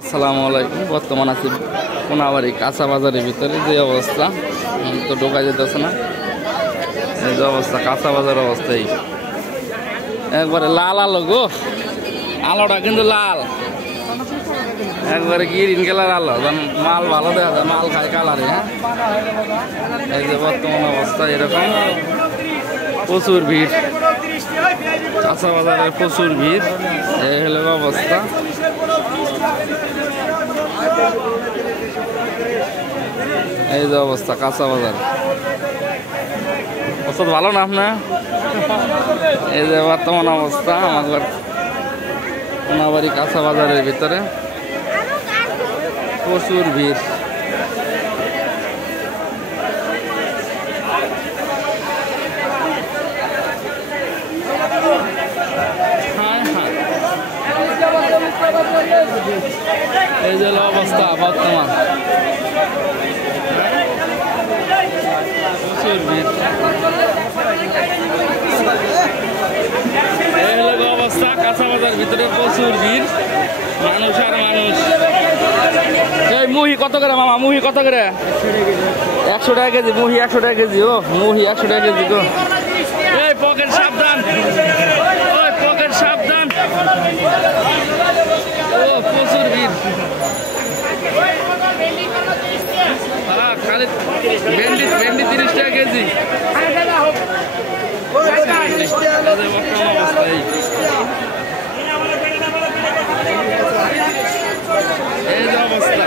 আসসালামু আলাইকুম। বর্তমান আছি কোনাবাড়ি কাঁচা বাজারের ভিতরে। যে অবস্থা তো ঢোকা যেতেছে না, এই যে অবস্থা কাঁচা বাজারের অবস্থায় একবারে লাল আলো গো, আলোটা কিন্তু লাল একবারে গ্রিন কালার আলো, মাল ভালো দেখা যায়, মাল খায় কালারে। হ্যাঁ, এই যে বর্তমান অবস্থা এরকম, প্রচুর ভিড় কাঁচা বাজারে, প্রচুর ভিড়। এই হলো অবস্থা। এই যে অবস্থা কাঁচা বাজার, ওষুধ ভালো না আপনার? এই যে বর্তমান অবস্থা আমার কোনাবাড়ি কাঁচা বাজারের ভিতরে, প্রচুর ভিড়। এই যে অবস্থা বর্তমান, প্রচুর ভিড়। এই হলো অবস্থা কাঁচা বাজার ভিতরে, প্রচুর ভিড়, মানুষ আর মানুষ। এই মুহি কত করে মামা? মুহি কত করে? 100 টাকা কেজি মুহি, 100 টাকা কেজি। ও মুহি 100 টাকা কেজি গো। এই পকেট সাবধান, ওই পকেট সাবধান। ও প্রচুর ভিড়, খালি ভেন্ডি 30 টাকা কেজি। এই যে অবস্থা।